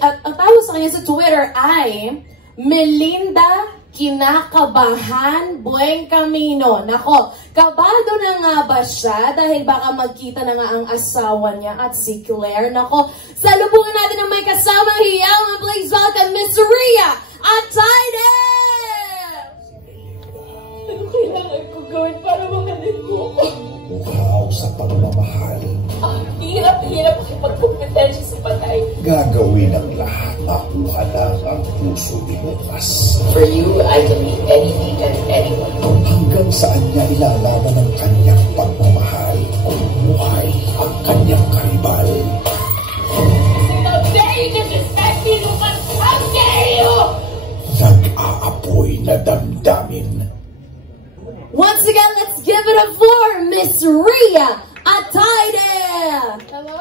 at ang tawag sa kanya sa Twitter ay Melinda Kinakabahan Buen Camino. Nako, kabado na nga ba siya dahil baka magkita na nga ang asawa niya at si Claire? Nako, salubungan natin ang may kasama hiyaw. Please welcome Miss Rhea Atayde! Ano kailangan ko gawin para mahalin mo ako? Uhaw sa pagmamahal. Hirap makipagkompetensya sa patay. Gagawin ang lahat. Makuha lang ang puso ni Lucas. For you, I can leave anything and anyone. Hanggang saan niya ilalaban ang kanyang pagmamahal kung buhay ang kanyang karibal. How dare you disrespect me, Lucas? How dare you! Nag-aapoy na damdamin. Once again, let's give it up for Miss Rhea Atayde! Hello!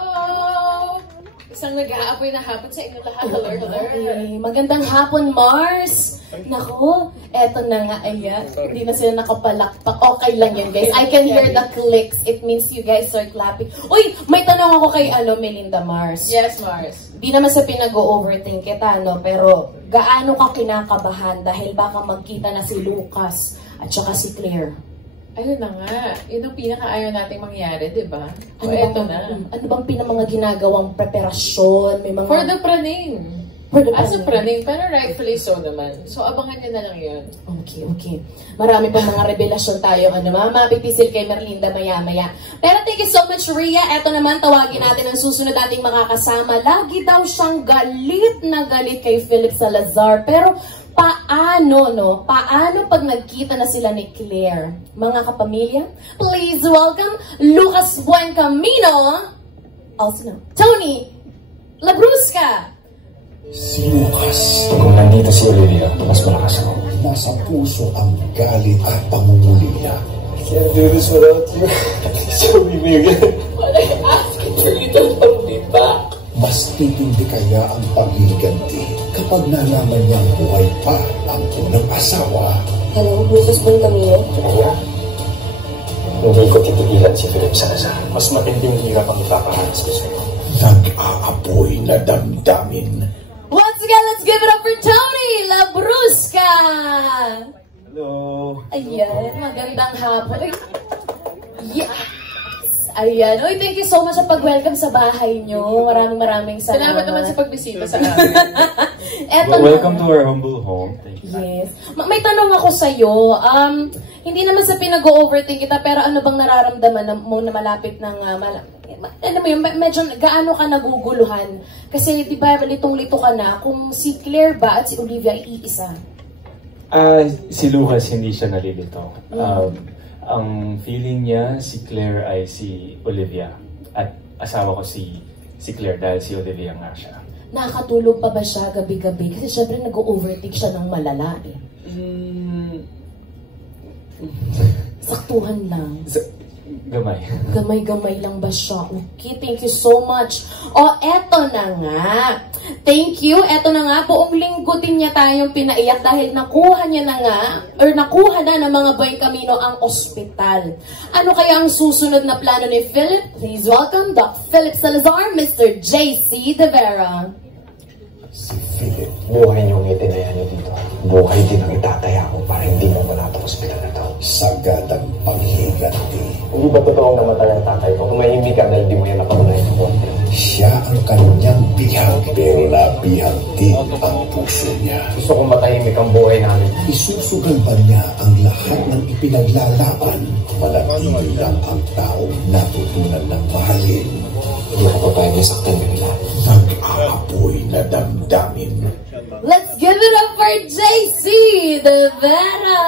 Isang nag-aapoy na hapon sa inyo lahat. Hello, hello. Okay. Magandang hapon, Mars! Nako, eto na nga, ayan. Hindi na sila nakapalakpak. Okay lang yan, guys. I can hear the clicks. It means you guys are clapping. Uy, may tanong ako kay Melinda Mars. Yes, Mars. Di naman sa pinag-overthink kita, no? Pero gaano ka kinakabahan dahil baka magkita na si Lucas at saka si Claire? Ayun na nga. Yun ang pinaka-ayaw nating mangyari, di ba? Ano Eto bang, na. ano bang mga ginagawang preparasyon? May mga... For the praning. For the As a praning. praning, pero rightfully so naman. So, abangan nyo na lang yun. Okay. Marami pang mga revelasyon tayo, mapipisil kay Merlinda maya-maya. Pero thank you so much, Rhea. Eto naman, tawagin natin ang susunod nating makakasama. Lagi daw siyang galit na galit kay Philip Salazar. Pero, paano pag nagkita na sila ni Claire? Mga kapamilya, please welcome Lucas Buen Camino, also known Tony Labrusca. Si Lucas, Kung nandito si Olivia, mas malakas ako. nasa puso ang galit at pangungulila. Can't do this without you. Show me again. But I asked for you to love me back. Mas titindi kaya ang paghiganti kapag nalaman niyang buhay pa ang unang asawa. Hello, Lucas Buen Camino. Kaya, hindi ko titigilan si Philip Salazar. Mas matinding hirap ang ipaparanas ko sa'yo. Nag-aapoy na damdamin. Once again, let's give it up for Tony Labrusca. Hello. Ayan, magandang hapon. Yes! Ayan. Uy, thank you so much sa pag-welcome sa bahay nyo. Maraming Salamat naman sa pagbisita sa amin. Welcome to our humble home. Thank you. Yes. May tanong ako sa'yo. Hindi naman sa pinag-overthink kita, pero ano bang nararamdaman mo na malapit ng... ano mo yun, medyo gaano ka naguguluhan? Kasi di ba, litong-lito ka na kung si Claire ba at si Olivia ay iisa? Si Lucas, hindi siya nalilito. Ang feeling niya, si Claire ay si Olivia. At asawa ko si Claire dahil si Olivia nga siya. Nakakatulog pa ba siya gabi-gabi? Kasi syempre nag-overthink siya ng malala eh. Saktuhan lang. Gamay. Gamay-gamay lang ba siya? Okay, thank you so much. O, eto na nga. Thank you. Eto na nga, buong linggo din niya tayong pinaiyak dahil nakuha niya na nga, or nakuha na ng mga Buen Camino ang ospital. Ano kaya ang susunod na plano ni Philip? Please welcome Dr. Philip Salazar, Mr. J.C. De Vera. Si Philip, Buhay niyong itinayan niyo dito. Buhay din ang itataya ko para hindi mo malapang ospital na to. sagadang panghiganti. Hindi ba totoong namatay ang tatay ko? Umahimik ka dahil di mo yan nakamunay sa konti. Siya ang kanyang bihag, pero nabihag din ang puso niya. Gusto kong matahimik ang buhay namin. Isusugal ba niya ang lahat ng ipinaglalaban? Manatili lang ang taong natutunan ng mahalin. Hindi ako papayag na saktan nila. Nag-aapoy na damdamin. Let's give it up for JC De Vera!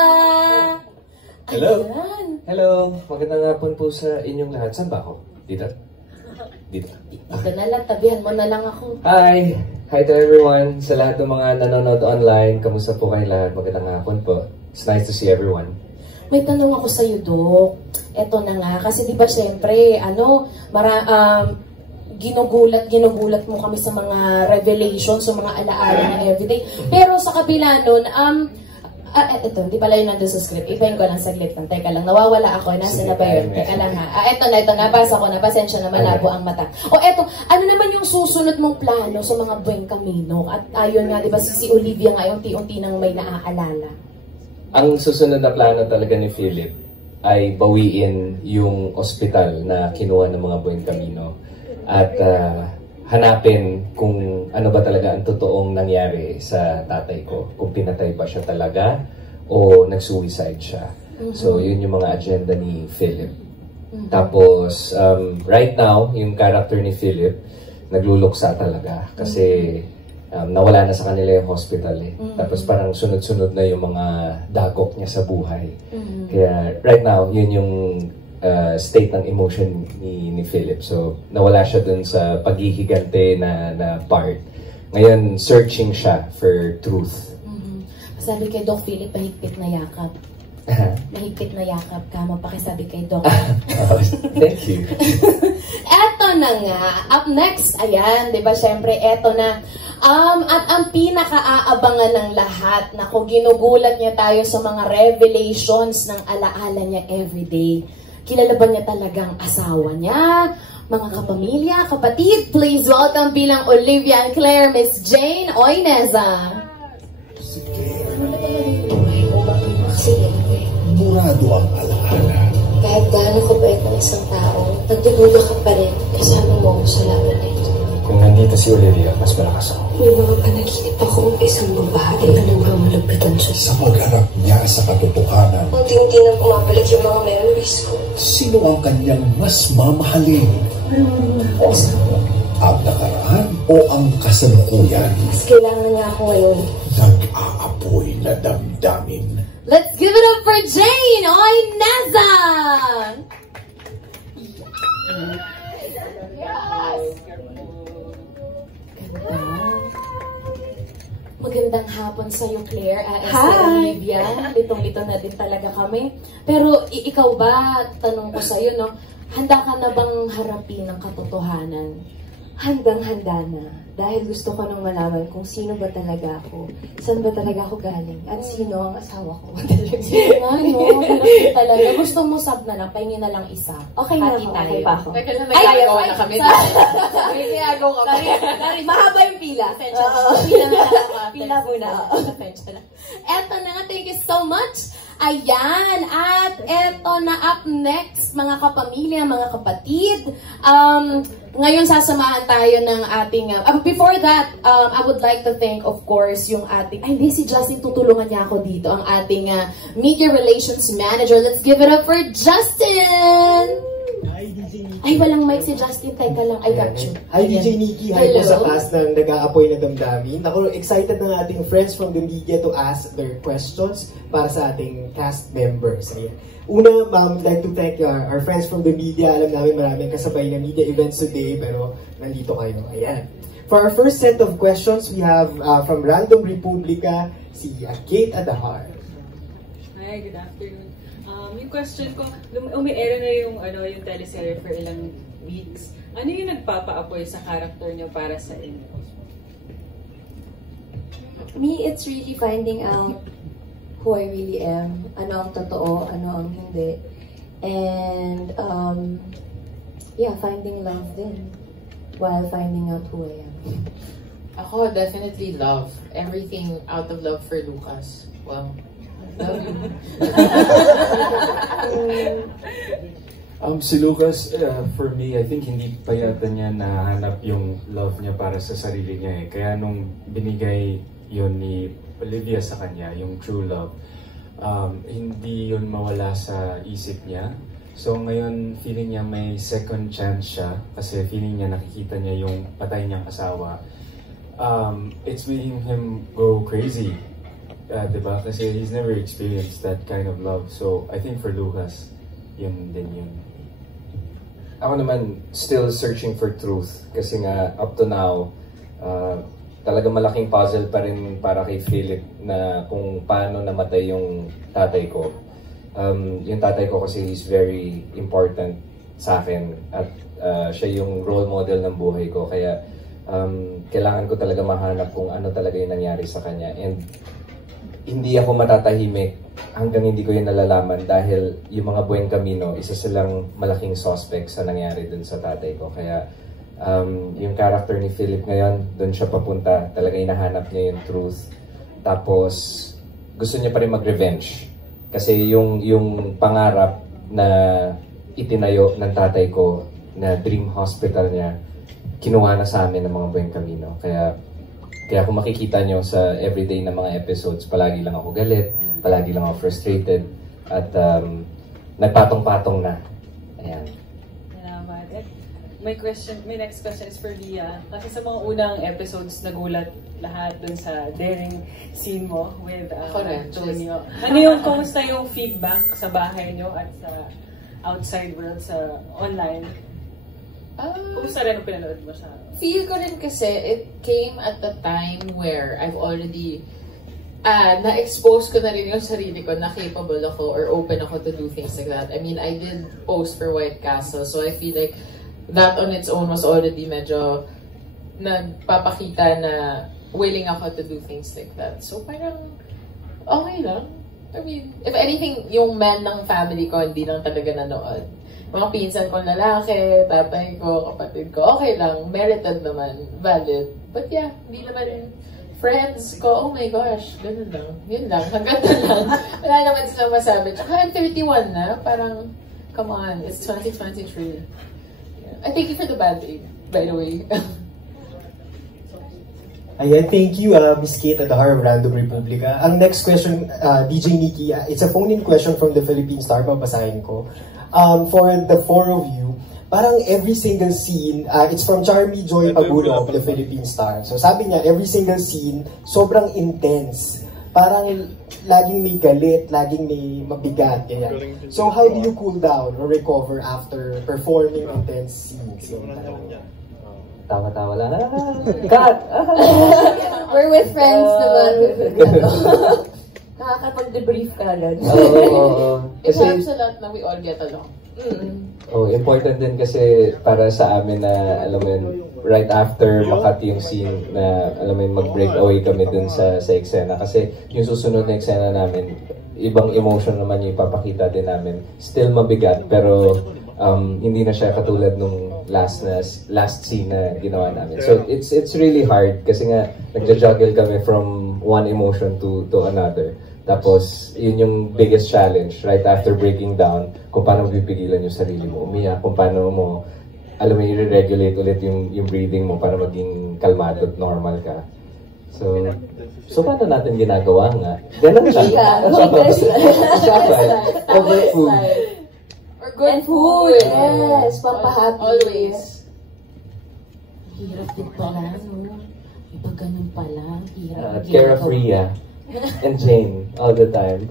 Hello. Ayan. Hello. Magandang hapon po sa inyong lahat. Saan ba ako? Dito? Dito. Ito na lang, tabihan mo na lang ako. Hi! Hi to everyone. Sa lahat ng mga nanonood online, kamusta po kayo lahat? Magandang hapon po. It's nice to see everyone. May tanong ako sa'yo, Dok. Eto na nga, kasi di ba syempre, ginugulat mo kami sa mga revelations, sa mga alaala ng everyday. Pero sa kabila nun, Ito, hindi pala yun nandun sa script. Ibahin ko lang saglit lang. Teka lang, nawawala ako. Nasaan na ba yun? Teka lang ha. Ito na, nabasa ko na. Pasensya na, malabo ang mata. O eto, ano naman yung susunod mong plano sa mga Buen Camino? At ayun nga, di ba, si Olivia nga yung unti-unti nang may naaalala. Ang susunod na plano talaga ni Philip ay bawiin yung ospital na kinuha ng mga Buen Camino. At hanapin kung ano ba talaga ang totoong nangyari sa tatay ko. Kung pinatay ba siya talaga o nag-suicide siya. So, yun yung mga agenda ni Philip. Tapos, right now, yung character ni Philip, nagluluksa talaga. Kasi nawala na sa kanila yung hospital eh. Tapos parang sunod-sunod na yung mga dagok niya sa buhay. Kaya right now, yun yung state ng emotion ni Philip. So, nawala siya dun sa paghihigante na part. Ngayon, searching siya for truth. Sabi kay Doc Philip, mahigpit na yakap. Mahigpit na yakap ka. Mapakisabi kay Doc. Thank you. Eto na nga. Up next, ayan, di ba, syempre, eto na. At ang pinaka-aabangan ng lahat na kung ginugulat niya tayo sa mga revelations ng alaala niya everyday. Kilala ba niya talagang asawa niya? Mga kapamilya, kapatid, please welcome bilang Olivia and Claire, Miss Jane Oineza. Murado ang alaala. Kahit gaano kabait ng isang tao, nagdududa ka pa rin kasama mo ako sa laban na ito. Kung nandito si Olivia, mas malakas ako. May mga panaginip ako isang babae na nagmamalapitan siya. Sa pagharap niya sa katotohanan, Unti-unti nang bumabalik yung mga memories ko. sino ang kanyang mas mamahalin? Ang nakaraan o ang kasalukuyan? Mas kailangan niya ako ngayon. Nag-aapoy na damdamin. Let's give it up for Jane Oineza! Magandang hapon sa iyo, Claire. Olivia. Litong-lito na din talaga kami. Pero ikaw ba, tanong ko sa iyo, no? Handa ka na bang harapin ang katotohanan? Handang-handa na. Dahil gusto ko nang malaman kung sino ba talaga ako. Saan ba talaga ako galing? At sino ang asawa ko. Sige nga, no? Harapin talaga. Gusto mo sub na lang, pahingin na lang isa. Okay na Hati ako. tayo. Okay pa ako. Teka lang, nagkagawa na kami. May ginagawa kami. Mahaba yung pila. Pila na lang. Pila muna. Eto na nga, thank you so much. Ayan, at eto na up next, mga kapamilya, mga kapatid. Ngayon sasamahan tayo ng ating, before that, I would like to thank, of course, yung ating, ay hindi, si Justin, tutulungan niya ako dito, ang ating Media Relations Manager. Let's give it up for Justin! Ay, walang mic si Justin. Teka lang, I got you. Hi, DJ Nikki. Hi po Hello. sa cast ng Nag-aapoy na Damdamin. Ako, excited ng ating friends from the media to ask their questions para sa ating cast members. Ayan. Una, ma'am, like to thank our friends from the media. Alam namin maraming kasabay na media events today, pero nandito kayo. Ayan. For our first set of questions, we have from Random Republica, si Kate Adahar. Hi, good afternoon. Yung question ko, umi-air na yung teleserye for ilang weeks. Ano yung nagpapaapoy sa character niyo para sa inyo? Me, it's really finding out who I really am. Ano ang totoo, ano ang hindi. And, yeah, finding love din while finding out who I am. Ako, definitely love. Everything out of love for Lucas. Wow. Love you. Si Lucas, for me, I think hindi pa yata niya nahanap yung love niya para sa sarili niya eh. Kaya nung binigay yun ni Olivia sa kanya, yung true love, hindi yun mawala sa isip niya. So ngayon, feeling niya may second chance siya kasi feeling niya nakikita niya yung patay niyang asawa. It's making him go crazy. Diba? Kasi he's never experienced that kind of love. So I think for Lucas, yun din yun. Ako naman, still searching for truth. Kasi nga, up to now, talaga malaking puzzle pa rin para kay Philip na kung paano namatay yung tatay ko. Yung tatay ko kasi is very important sa akin at siya yung role model ng buhay ko. Kaya kailangan ko talaga mahanap kung ano talaga yung nangyari sa kanya. And hindi ako matatahimik hanggang hindi ko yun nalalaman dahil yung mga Buen Camino, isa silang malaking suspect sa nangyari dun sa tatay ko. Kaya yung character ni Philip ngayon, dun siya papunta. Talaga hinahanap niya yung truth. Tapos, gusto niya pa rin mag-revenge. Kasi yung pangarap na itinayo ng tatay ko na dream hospital niya, kinuha na sa amin ng mga Buen Camino. Kaya kung makikita nyo sa everyday na mga episodes, palagi lang ako galit, palagi lang ako frustrated, at nagpatong-patong na. Ayan. Salamat. At my next question is for Lia. Kasi sa mga unang episodes, nagulat lahat dun sa daring scene mo with Antonio. Ano yung, kumusta yung feedback sa bahay nyo at sa outside world, sa online? Kumusta rin ang pinanood mo sa... Feel ko rin kasi it came at the time where I've already na-expose ko na rin yung sarili ko na capable ako or open ako to do things like that. I mean, I did post for White Castle, so I feel like that on its own was already medyo nagpapakita na willing ako to do things like that. So parang okay lang. I mean, if anything, yung men ng family ko hindi lang talaga nanood. Mga pinsan kong lalaki, tatay ko, kapatid ko, okay lang, merited naman, valid. But yeah, hindi naman friends ko, oh my gosh, ganun lang. Yun lang, hanggang na lang. Wala naman sila masabi. Tsaka I'm 31 na, parang, come on, it's 2023. Yeah. I thank you for the band aid, by the way. Ayan, thank you, Miss Kate at the Heart of Random Republica. Ang next question, DJ Nikki, it's a phone-in question from the Philippine Star, babasahin ko. For the four of you, parang every single scene, it's from Charmy Joy Pagulo of the Philippine Star. So sabi niya, every single scene, sobrang intense. Parang laging may galit, laging may mabigat. Ganyan. So how do you cool down or recover after performing intense scenes? Tawa-tawa lang. Cut! We're with friends naman. Nakakapag-debrief ka agad. It helps a lot na we all get along. Important din kasi para sa amin na, alam mo yun, right after Makati yung scene na, alam mo yun, mag-break away kami dun sa eksena. Kasi yung susunod na eksena namin, ibang emotion naman yung ipapakita din namin. Still mabigat, pero hindi na siya katulad nung last scene na ginawa namin. So it's really hard kasi nga nagja-juggle kami from one emotion to another. Tapos yun yung biggest challenge right after breaking down, kung paano bipigilan yung sarili mo umiyak, kung paano mo alam mo i-regulate ulit yung breathing mo para maging kalmado at normal ka. So paano natin ginagawa nga? Ganun lang. Over food. Or good food. Yes, papahappy. Always. Hirap din pala, no? Iba ganun pala. Hirap. Care of Rhea and Jane all the time.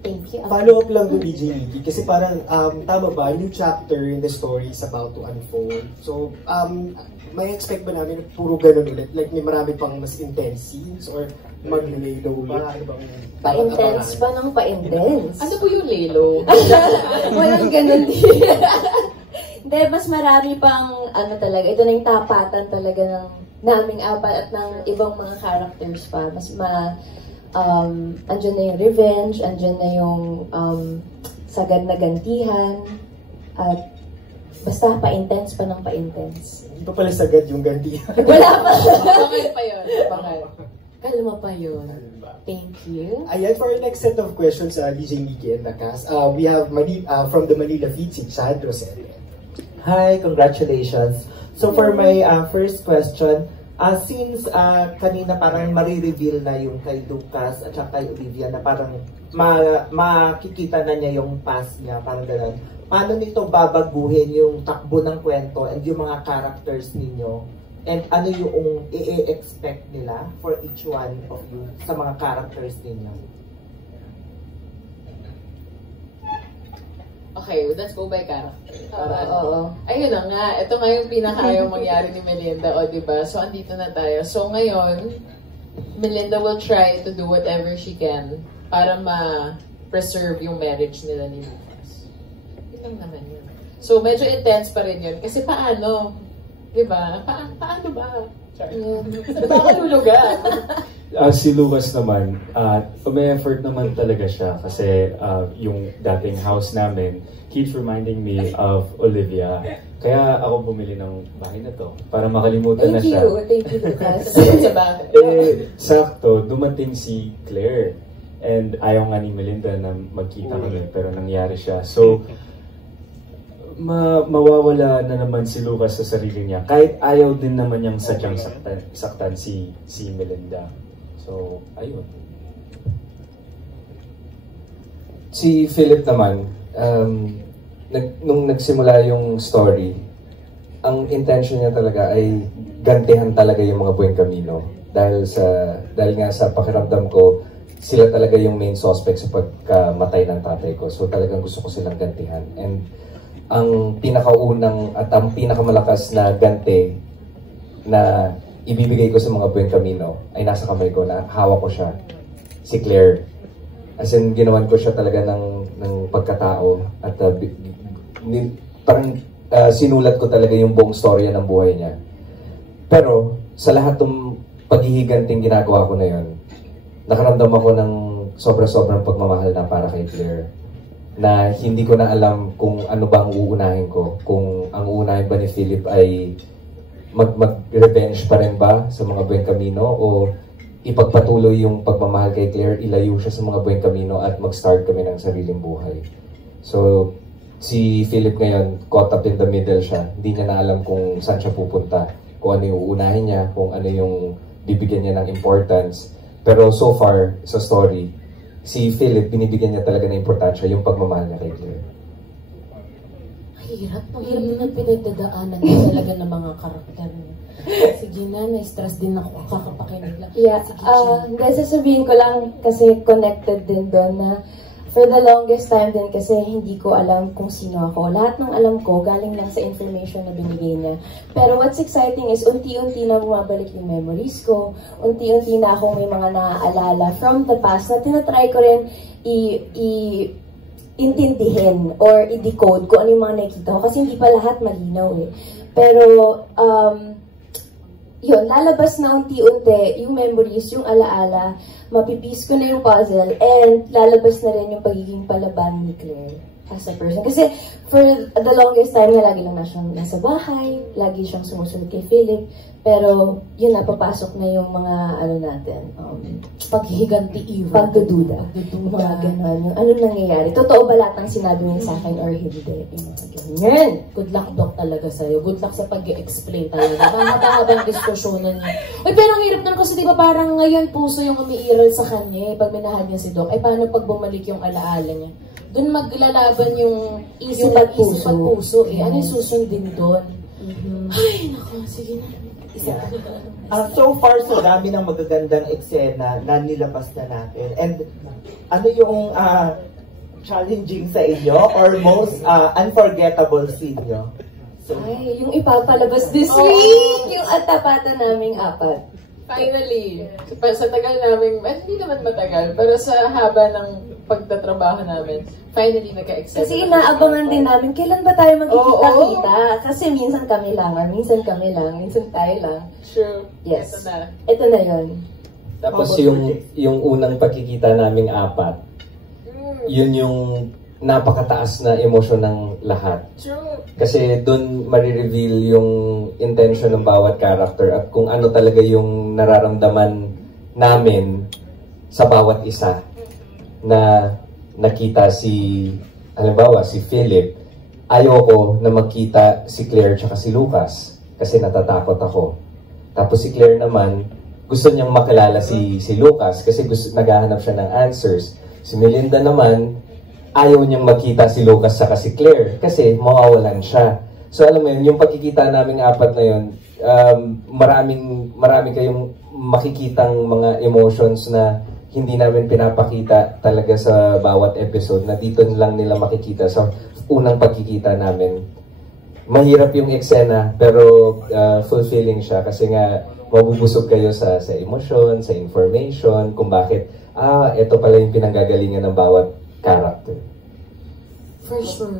Thank you. Follow up lang to DJ Nikki kasi parang tama ba, new chapter in the story is about to unfold. So may expect ba namin puro ganun ulit? Like may marami pang mas intense scenes or mag-lay-low ba? Pa-intense pa ng pa-intense. Ano po yung lelo? Walang ganun din. Hindi, mas marami pang ano talaga. Ito na yung tapatan talaga ng naming apat at ng ibang mga characters pa. Mas andyan na yung revenge, andyan na yung sagad na gantihan, at basta pa-intense pa ng pa-intense. Hindi pa pala sagad yung gantihan. Wala pa. Bakit pa yun? Bakit? Kalma pa yun. Thank you. Ayan, for our next set of questions, DJ Nikki and the cast, we have from the Manila feed, si Chad Roselle. Hi, congratulations. So for my first question, since kanina parang marireveal na yung kay Lucas at saka kay Olivia na parang makikita na niya yung past niya, parang gano'n. Paano nito babaguhin yung takbo ng kwento and yung mga characters ninyo? And ano yung i-expect nila for each one of you sa mga characters ninyo? Okay, let's go by character. Ayun na nga, ito nga yung pinaka-ayaw mangyari ni Melinda, o diba? So, andito na tayo. So, ngayon, Melinda will try to do whatever she can para ma-preserve yung marriage nila ni Lucas. Yun lang naman yun. So, medyo intense pa rin yun. Kasi paano? Diba? Paano ba? Saan ba ako lulugan? Si Lucas naman, may effort naman talaga siya kasi yung dating house namin keeps reminding me of Olivia. Kaya ako bumili ng bahay na to para makalimutan na siya. Thank you, Lucas. Sakto, dumating si Claire and ayaw nga ni Melinda na magkita kami pero nangyari siya. So, mawawala na naman si Lucas sa sarili niya kahit ayaw din naman niyang sadyang saktan si Melinda. So, ayun. Si Philip naman, nung nagsimula yung story, ang intention niya talaga ay gantihan talaga yung mga Buen Camino. Dahil nga sa pakiramdam ko, sila talaga yung main suspect sa pagkamatay ng tatay ko. So talagang gusto ko silang gantihan. And ang pinakaunang at ang pinakamalakas na ganti na ibibigay ko sa mga Buen Camino ay nasa kamay ko, na hawak ko siya, si Claire. As in, ginawan ko siya talaga ng pagkatao at parang sinulat ko talaga yung buong storya ng buhay niya. Pero sa lahat ng paghihiganting ginagawa ko na yun, nakaramdam ako ng sobra-sobrang pagmamahal na para kay Claire, na hindi ko na alam kung ano ba ang uunahin ko. Kung ang uunahin ba ni Philip ay mag-revenge pa rin ba sa mga Buen Camino, o ipagpatuloy yung pagmamahal kay Claire, ilayo siya sa mga Buen Camino at mag-start kami ng sariling buhay. So, si Philip ngayon, caught up in the middle siya. Hindi niya na alam kung saan siya pupunta, kung ano yung uunahin niya, kung ano yung bibigyan niya ng importance. Pero so far, sa story, si Philip, binibigyan niya talaga ng importansya yung pagmamahal niya kay Claire. Hirap naman pinagdadaanan niya talaga ng mga karakter niya. Sige na, na-stress din ako kakapakinig lang. Yeah, sasabihin ko lang kasi connected din doon na for the longest time din kasi hindi ko alam kung sino ako. Lahat ng alam ko galing lang sa information na binigay niya. Pero what's exciting is unti-unti na bumabalik yung memories ko. Unti-unti na akong may mga naaalala from the past na tinatry ko rin intindihin or i-decode kung ano yung mga nakikita ko. Kasi hindi pa lahat malinaw eh. Pero, yun, lalabas na unti-unti yung memories, yung alaala, mapipis ko na yung puzzle, and lalabas na rin yung pagiging palaban ni Claire as a person. Kasi for the longest time na lagi lang na siyang nasa bahay, lagi siyang sumusunod kay Philip, pero yun na, papasok na yung mga, ano natin, paghihiganti, pagdududa. Mga ganon. Yung ano nangyayari. Totoo ba lahat ng sinabi niya sa akin or hindi? Yung mga ganyan. Good luck, Doc, talaga sa'yo. Good luck sa pag-explain talaga. Mahaba-habang diskusyonan niya. Uy, pero ang hirap nun kasi diba parang ngayon puso yung umiiral sa kanya pag minahal niya si Doc. Ay, paano pag bumalik yung alaala niya? Doon maglalaban yung isip at puso. Ano yung susundin doon? Ay, naku, sige na. So far, so dami ng magagandang eksena na nilabas na natin. And ano yung challenging sa inyo or most unforgettable scene nyo? So, ay, yung ipapalabas this week! Yung atapatan naming apat. Finally, sa tagal namin, hindi naman matagal, pero sa haba ng pagtatrabaho namin, finally nagka-excite. Kasi inaabangan din namin, kailan ba tayo magkikita-kita? Kasi minsan kami lang, or minsan kami lang, minsan tayo lang. Sure. Yes. Ito na. Ito na yun. Tapos yung unang pagkikita naming apat, yun yung napakataas na emosyon ng lahat. True. Kasi doon marireveal yung intention ng bawat character at kung ano talaga yung nararamdaman namin sa bawat isa. Na nakita halimbawa si Philip, ayoko na magkita si Claire tsaka si Lucas kasi natatakot ako. Tapos si Claire naman, gusto niyang makilala si Lucas kasi naghahanap siya ng answers. Si Melinda naman, ayaw niyang makita si Lucas saka si Claire kasi mawawalan siya. So alam mo yun, yung pagkikita naming apat na yun, maraming kayong makikitang mga emotions na hindi namin pinapakita talaga sa bawat episode, na dito lang nila makikita sa unang pagkikita namin. Mahirap yung eksena pero fulfilling siya kasi nga mabubusog kayo sa emosyon, sa information, kung bakit ito pala yung pinanggagalingan ng bawat character. For sure.